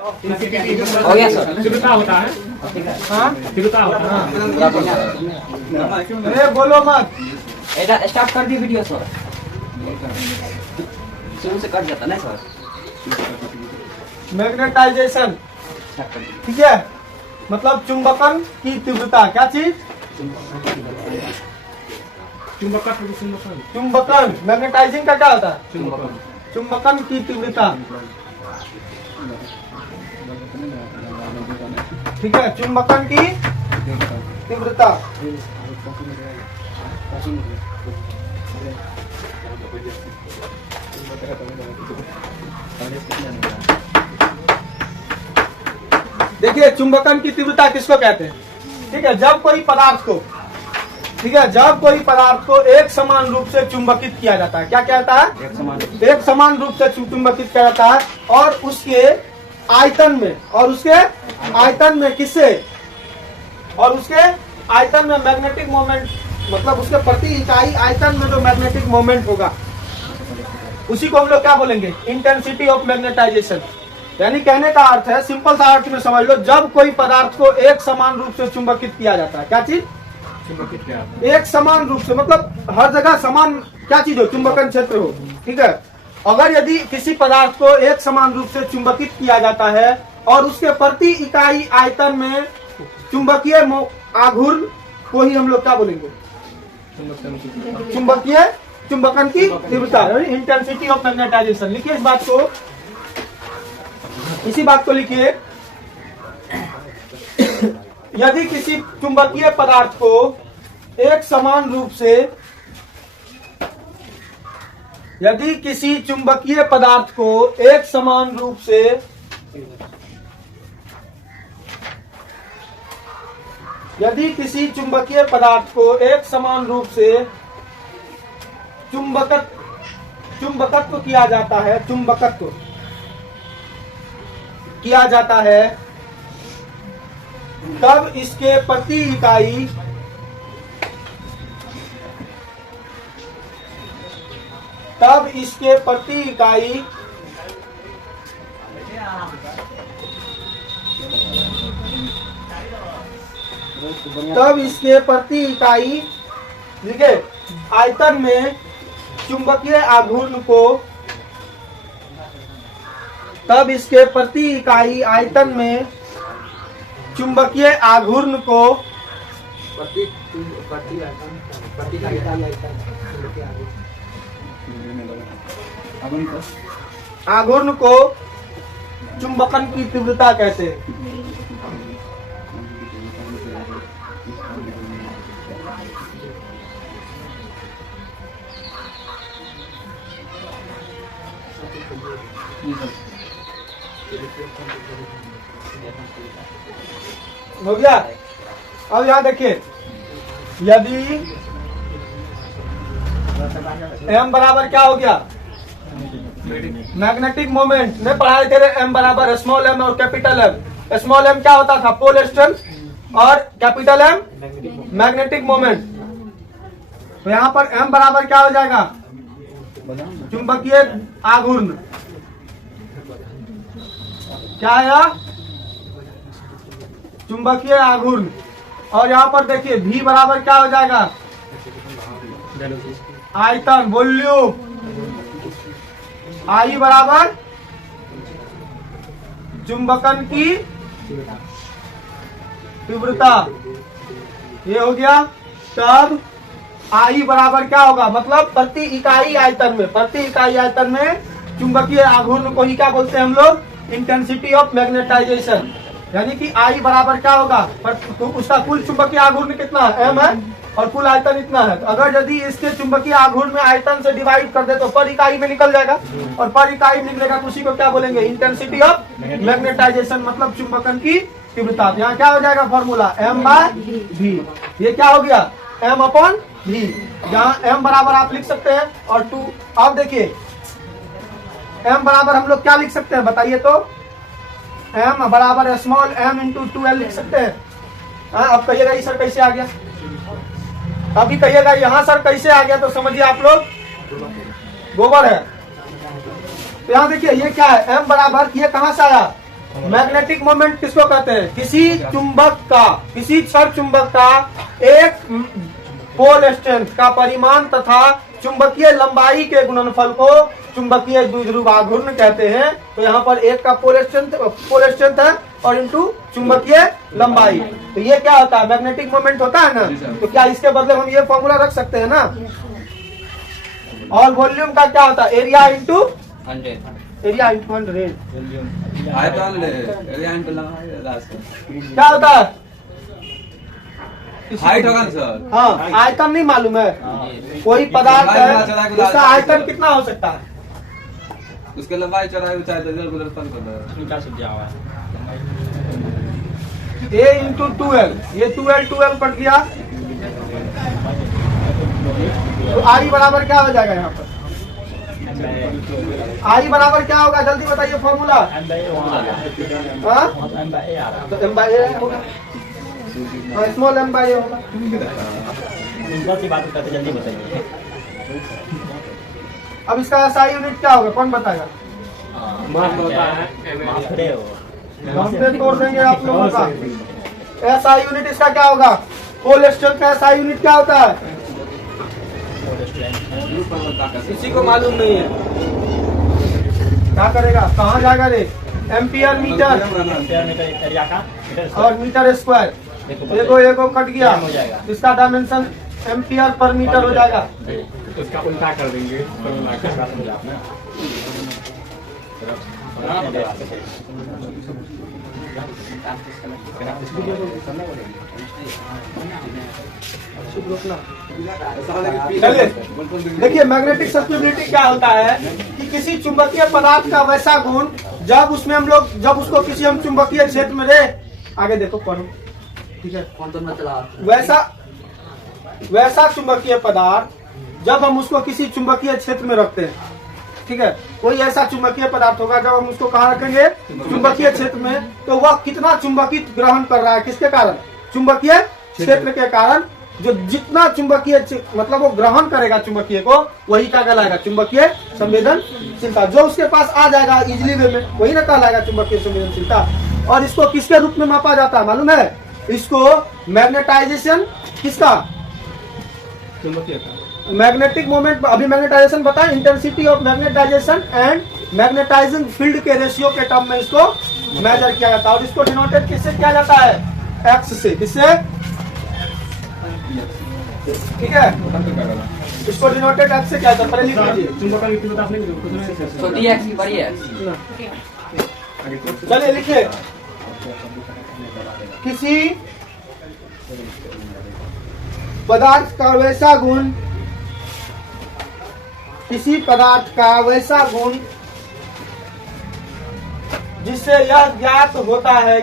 हो गया सर। तीव्रता होता है, हाँ तीव्रता होता है। अरे बोलो मत। स्टार्ट कर दी वीडियो सर, शुरू से कट जाता ना सर। मैग्नेटाइजेशन, ठीक है, मतलब चुंबकन की तीव्रता। क्या चीज? चुंबकन। मैग्नेटाइजिंग का क्या होता है? चुंबकन की तीव्रता, ठीक है, चुंबकन की तीव्रता। देखिए चुंबकन की तीव्रता किसको कहते हैं? ठीक है, जब कोई पदार्थ को, ठीक है, जब कोई पदार्थ को एक समान रूप से चुंबकित किया जाता है। क्या कहता है? एक समान रूप से चुंबकित किया जाता है, और उसके आयतन में, और उसके आयतन में किससे? और उसके आयतन में मैग्नेटिक मोमेंट, मतलब उसके प्रति इकाई आयतन में जो मैग्नेटिक मोमेंट होगा, उसी को हम लोग क्या बोलेंगे? Intensity of magnetisation. यानी कहने का अर्थ है, सिंपल सा अर्थ में समझ लो, जब कोई पदार्थ को एक समान रूप से चुंबकित किया जाता है। क्या चीज? एक समान रूप से, मतलब हर जगह समान क्या चीज हो? चुंबकन क्षेत्र हो, ठीक है। अगर यदि किसी पदार्थ को एक समान रूप से चुंबकित किया जाता है और उसके प्रति इकाई आयतन में चुंबकीय आघूर्ण को ही हम लोग क्या बोलेंगे? चुंबकीय, चुंबकन की तीव्रता, इंटेंसिटी ऑफ मैग्नेटाइजेशन। लिखिए इस बात को, इसी बात को लिखिए। यदि किसी चुंबकीय पदार्थ को एक समान रूप से, यदि किसी चुंबकीय पदार्थ को एक समान रूप से यदि किसी चुंबकीय पदार्थ को एक समान रूप से चुंबकत्व किया जाता है, चुंबकत्व किया जाता है, तब इसके प्रति इकाई, तब इसके प्रति इकाई तब इसके प्रति इकाई, ठीक है, आयतन में चुंबकीय आघूर्ण को, तब इसके प्रति इकाई आयतन में चुंबकीय आघूर्ण को, आघूर्ण को चुंबकन की तीव्रता कहते हैं। हो गया? अब यहाँ देखिए, यदि m बराबर क्या हो गया? मैग्नेटिक मोमेंट ने पढ़ाए थे, m बराबर स्मॉल m और कैपिटल M। स्मॉल m क्या होता था? पोल स्ट्रेंथ, और कैपिटल M मैग्नेटिक मोमेंट। तो यहाँ पर m बराबर क्या हो जाएगा? चुंबकीय आघूर्ण। क्या है? चुंबकीय आघूर्ण। और यहाँ पर देखिए v बराबर क्या हो जाएगा? आयतन, वॉल्यूम। I बराबर चुंबकन की तीव्रता। ये हो गया। तब I बराबर क्या होगा? मतलब प्रति इकाई आयतन में, प्रति इकाई आयतन में चुंबकीय आघूर्ण को ही क्या बोलते हैं हम लोग? Intensity of magnetisation. यानी कि I बराबर क्या होगा? तो उसका कुल चुंबकीय आघूर्ण कितना है? m है, और कुल आयतन इतना है। अगर यदि इसके चुंबकीय आघूर्ण में आयतन से डिवाइड कर दे तो पर इकाई में निकल जाएगा, और पर इकाई निकलेगा तो उसी को क्या बोलेंगे? इंटेंसिटी ऑफ मैग्नेटाइजेशन, मतलब चुंबकन की तीव्रता। यहाँ क्या हो जाएगा फॉर्मूला? m/v। ये क्या हो गया? m/v। जहाँ m बराबर आप लिख सकते हैं, और 2। अब देखिए m बराबर हम लोग क्या लिख सकते हैं बताइए तो? m बराबर स्मॉल m इंटू 2l लिख सकते हैं। अब कहिएगा ये सर कैसे आ गया? अभी कहिएगा यहाँ सर कैसे आ गया, तो समझिए आप लोग गोबर है। तो यहाँ देखिए ये क्या है? m बराबर, ये कहाँ से आया? मैग्नेटिक मोमेंट किसको कहते हैं? किसी चुंबक का, किसी क्षण चुंबक का एक पोल स्ट्रेंथ का परिमाण तथा चुंबकीय लंबाई के गुणनफल को चुंबकीय द्विध्रुव आघूर्ण कहते हैं। तो यहाँ पर एक का पोल स्ट्रेंथ है और इनटू चुंबकीय लंबाई। तो ये क्या होता है? मैग्नेटिक मोमेंट होता है ना। तो क्या इसके बदले हम ये फॉर्मूला रख सकते हैं ना? और वॉल्यूम का क्या होता है? एरिया इंटू 100 एरिया इंटू 100 क्या होता है? हाइट होगा ना सर। हाँ, आयतन नहीं मालूम है। कोई पदार्थ है उसका आयतन कितना हो सकता है? उसके लंबाई चौड़ाई ऊंचाई A इंटू 2L, ये 2L कट गया तो आई बराबर क्या हो जाएगा? यहाँ पर आई बराबर क्या होगा? जल्दी बताइए फॉर्मूला। तो M by A होगा, स्मॉल M by A होगा। जल्दी बताइए। अब इसका SI यूनिट क्या होगा? कौन बताएगा? घंटे तोड़ देंगे आप लोगों का। SI यूनिट इसका क्या होगा? पोल स्ट्रेंथ का SI यूनिट क्या होता है? किसी को मालूम नहीं है। क्या करेगा? कहाँ जाएगा रे? एम्पियर मीटर और मीटर स्क्वायर। एगो कट गया, इसका डायमेंशन एम्पियर पर मीटर हो जाएगा। उसका उल्टा कर देंगे। चलिए देखिए, मैग्नेटिक सस्टेबिलिटी क्या होता है कि किसी चुंबकीय पदार्थ का वैसा गुण जब उसमें हम लोग किसी हम चुंबकीय क्षेत्र में आगे देखो पढ़ो, ठीक है? वैसा चुंबकीय पदार्थ जब हम उसको किसी चुंबकीय क्षेत्र में रखते हैं, ठीक है? कोई ऐसा चुंबकीय पदार्थ होगा जब हम उसको कहाँ रखेंगे? चुंबकीय क्षेत्र में। तो वह कितना चुंबकित ग्रहण कर रहा है? किसके कारण? चुंबकीय क्षेत्र के कारण। जो जितना चुंबकीय मतलब वो ग्रहण करेगा चुंबकीय को, वही क्या कहलाएगा? चुंबकीय संवेदनशीलता। जो उसके पास आ जाएगा इजिली वे में, वही ना कहलाएगा चुंबकीय संवेदनशीलता। और इसको किसके रूप में मापा जाता है मालूम है? इसको मैग्नेटाइजेशन किसका? Magnetic moment. अभी मैग्नेटाइजेशन बताएं, intensity of magnetisation and magnetising field के रेशियो के टर्म में इसको मेजर किया जाता है। और इसको डिनोटेड किससे किया जाता है? एक्स से। किससे? ठीक है, इसको डिनोटेड एक्स से किया जाता है। पहले लिख लीजिए। छोटी एक्स की बड़ी एक्स। चलिए लिखिए, किसी पदार्थ का वैसा गुण, किसी पदार्थ का वैसा गुण जिससे यह ज्ञात होता है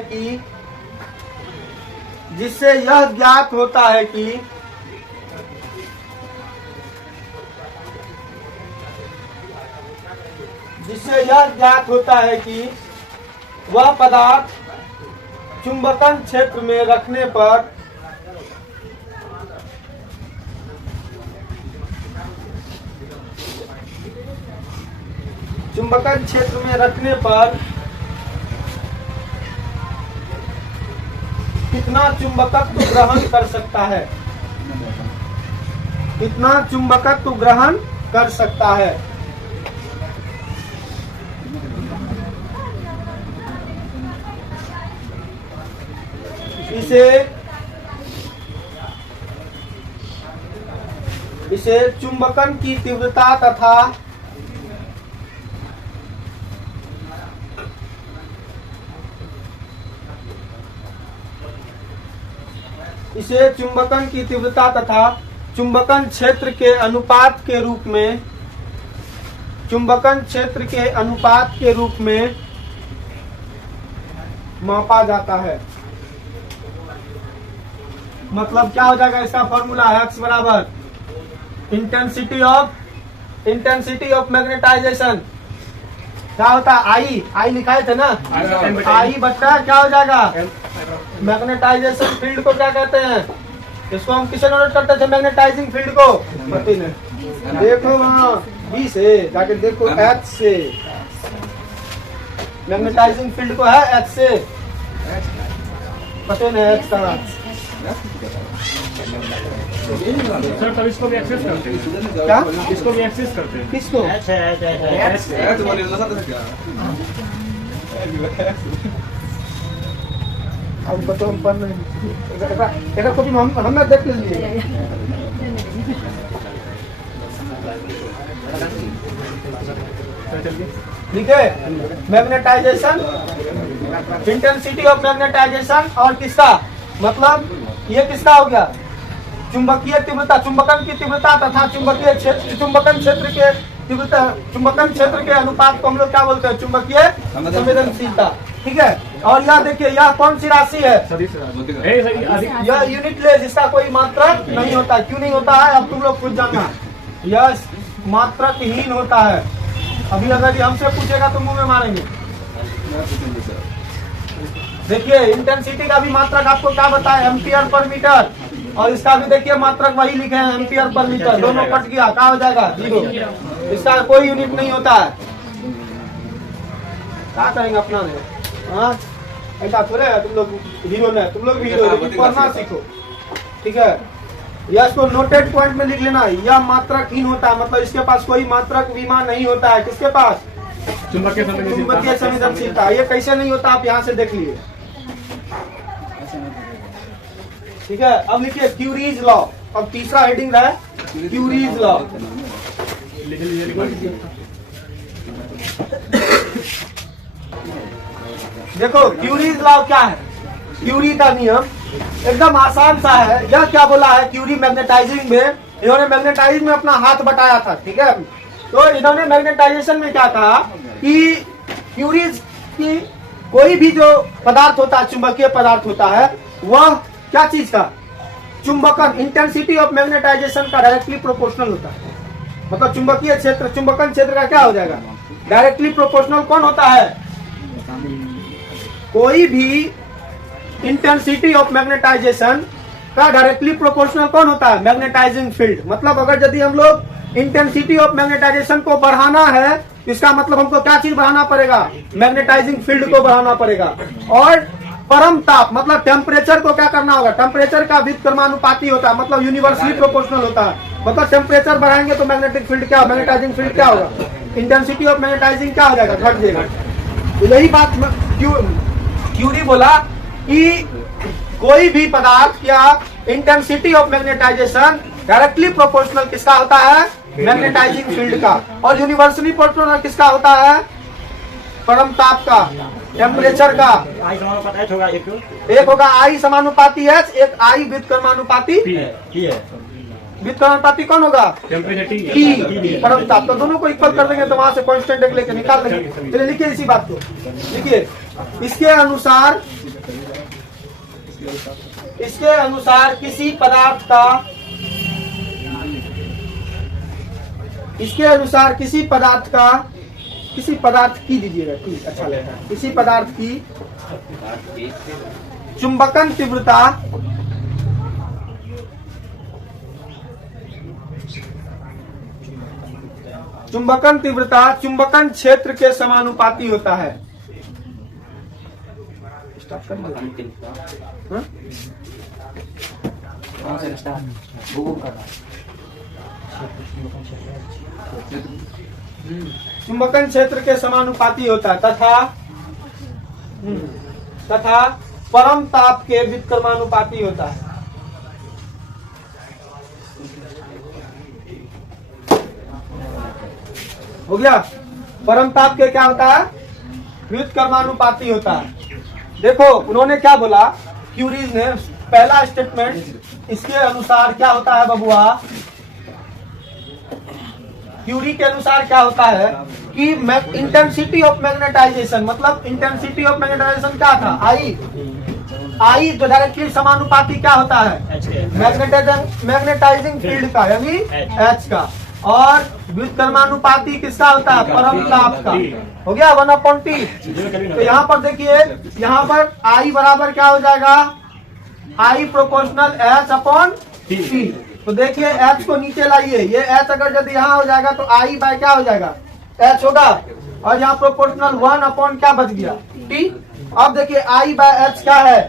कि वह पदार्थ चुंबकन क्षेत्र में रखने पर कितना चुंबकत्व ग्रहण कर सकता है? कितना चुंबकत्व ग्रहण कर सकता है? इसे चुंबकन की तीव्रता तथा चुंबकन क्षेत्र के अनुपात के रूप में मापा जाता है। मतलब क्या हो जाएगा? इसका फॉर्मूला है एक्स बराबर इंटेंसिटी ऑफ मैग्नेटाइजेशन। क्या होता है? आई लिखाए थे ना, आई बट्टा क्या हो जाएगा? मैग्नेटाइजेशन फील्ड को क्या कहते हैं? इसको हम किसे नोट करते थे? मैग्नेटाइजिंग फील्ड को। पति ने देखो वहाँ बी से जाके देखो, एच से मैग्नेटाइजिंग फील्ड को है H से, पता नहीं H का। सर तब इसको भी एक्सेस करते हैं, क्या इसको भी एक्सेस करते हैं। किसको? ऐसे बोलिए ना सर क्या अब बताओ हम पढ़ नहीं एक कॉपी हम हमने देख लीजिए। ठीक है, मैग्नेटाइजेशन, इंटेंसिटी ऑफ मैग्नेटाइजेशन और किसका मतलब ये किसका हो गया? चुंबकीय तीव्रता, चुंबकन की तीव्रता तथा चुंबकीय क्षेत्र, चुंबकन क्षेत्र के तीव्रता, चुंबकन क्षेत्र के अनुपात को हम लोग क्या बोलते हैं? चुंबकीय संवेदनशीलता। ठीक है, और यह देखिए यह कौन सी राशि है? यह यूनिटलेस, इसका कोई मात्रक नहीं होता। क्यों नहीं होता है अब तुम लोग खुद जानना। यह मात्रकहीन होता है। अभी अगर ये हमसे पूछेगा तो मुंह में मारेंगे। देखिए इंटेंसिटी का भी मात्रक आपको क्या बताया? एम्पियर पर मीटर, और इसका भी देखिए मात्रक वही लिखे हैं एम्पियर पर मीटर। दोनों कट गया, क्या हो जाएगा? 0। इसका कोई यूनिट नहीं होता है। क्या करेंगे अपना ने? हाँ ऐसा थोड़े है, तुम लोग हीरो नहीं, तुम लोग भी हीरो, पढ़ना सीखो। ठीक है, यह इसको नोटेड पॉइंट में लिख लेना। यह मात्रकहीन होता है, मतलब इसके पास कोई मात्रक विमान नहीं होता है। किसके पास? चुंबकीय संवेदनशीलता। ये कैसे नहीं होता आप यहाँ से देख लीजिए। ठीक है, अब लिखिए क्यूरीज लॉ। अब तीसरा हेडिंग रहा है क्यूरीज लॉ। देखो क्यूरीज लॉ क्या है? क्यूरी का नियम एकदम आसान सा है। यह क्या बोला है? क्यूरी मैग्नेटाइजिंग में, इन्होंने मैग्नेटाइजिंग में अपना हाथ बटाया था। ठीक है, तो इन्होंने मैग्नेटाइजेशन में क्या कहा कि क्यूरीज की कोई भी जो पदार्थ होता है, चुंबकीय पदार्थ होता है, वह क्या चीज का? चुंबकन, इंटेंसिटी ऑफ मैग्नेटाइजेशन का डायरेक्टली प्रोपोर्शनल होता है। मतलब चुंबकीय क्षेत्र, चुंबकन क्षेत्र का क्या हो जाएगा? डायरेक्टली प्रोपोर्शनल कौन होता है? कोई भी इंटेंसिटी ऑफ मैग्नेटाइजेशन का डायरेक्टली प्रोपोर्शनल कौन होता है? Magnetising field. मतलब अगर यदि हम लोग इंटेंसिटी ऑफ मैग्नेटाइजेशन को बढ़ाना है, इसका मतलब हमको क्या चीज बढ़ाना पड़ेगा? मैग्नेटाइजिंग फील्ड को बढ़ाना पड़ेगा। और परम ताप मतलब टेम्परेचर को क्या करना होगा? टेम्परेचर का व्युत्क्रमानुपाती होता है, मतलब यूनिवर्सली प्रोपोर्शनल होता है। मतलब टेम्परेचर बढ़ाएंगे तो मैग्नेटिक फील्ड क्या, मैग्नेटाइजिंग फील्ड क्या होगा? इंटेंसिटी ऑफ मैग्नेटाइजिंग क्या हो जाएगा? घट जाएगा। यही बात क्यूरी बोला कि कोई भी पदार्थ या intensity of magnetisation directly proportional किसका होता है? मैग्नेटाइजिंग फील्ड का। और यूनिवर्सली प्रोपोर्शनल किसका होता है? परम ताप का, टेम्परेचर का। एक होगा आई समानुपाती H, एक आई व्युत्क्रमानुपाती व्युत्क्रमानुपाती कौन होगा? T, परम ताप। तो दोनों को इक्वल कर देंगे तो वहां से कांस्टेंट एक लेके निकाल देंगे। चलिए लिखिए इसी बात को। लिखिए इसके अनुसार किसी पदार्थ का, इसके अनुसार किसी पदार्थ की दीजिएगा, ठीक अच्छा लगता है। किसी पदार्थ की चुंबकन तीव्रता चुंबकन क्षेत्र के समानुपाती होता है। चुंबकन क्षेत्र के समानुपाती होता है तथा परम ताप के व्युत्क्रमानुपाती होता है। हो गया? परम ताप के क्या होता है? व्युत्क्रमानुपाती होता है। देखो उन्होंने क्या बोला क्यूरीज ने, पहला स्टेटमेंट इसके अनुसार क्या होता है बबुआ? क्यूरी के अनुसार क्या होता है कि इंटेंसिटी ऑफ मैग्नेटाइजेशन, मतलब इंटेंसिटी ऑफ मैग्नेटाइजेशन क्या था? आई जो डायरेक्टली समानुपाती क्या होता है? मैग्नेटाइजिंग फील्ड का, यानी H का। और व्युत्क्रमानुपाती किसका होता है? परम ताप का। हो गया 1/T। तो यहाँ पर देखिए, यहाँ पर I बराबर क्या हो जाएगा? I proportional H/T। तो देखिए H को नीचे लाइए, ये H अगर यदि यहाँ हो जाएगा तो I बाय क्या हो जाएगा? एच होगा, और यहाँ प्रोपोर्शनल 1 अपॉन क्या बच गया टी। अब देखिए आई बाय एच क्या है,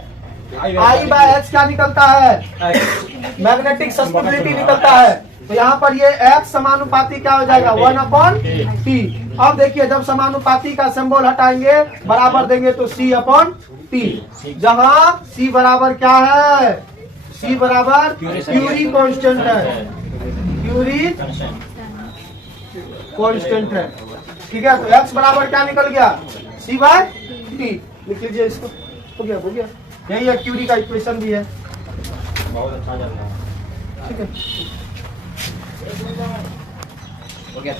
आई बाय एच क्या निकलता है, मैग्नेटिक सस्पेंसिबिलिटी निकलता है। तो यहाँ पर ये एच समानुपाती क्या हो जाएगा 1 अपॉन टी। अब देखिए जब समानुपाती का सिंबल हटाएंगे बराबर देंगे तो सी अपॉन टी, जहाँ सी बराबर क्या है, सी बराबर क्यूरी कांस्टेंट है, क्यूरी कांस्टेंट है। ठीक है, तो एक्स बराबर क्या निकल गया सी बाय टी। लिख लीजिए इसको, हो गया हो गया, यही है क्यूरी का इक्वेशन भी है। ठीक है। हो गया।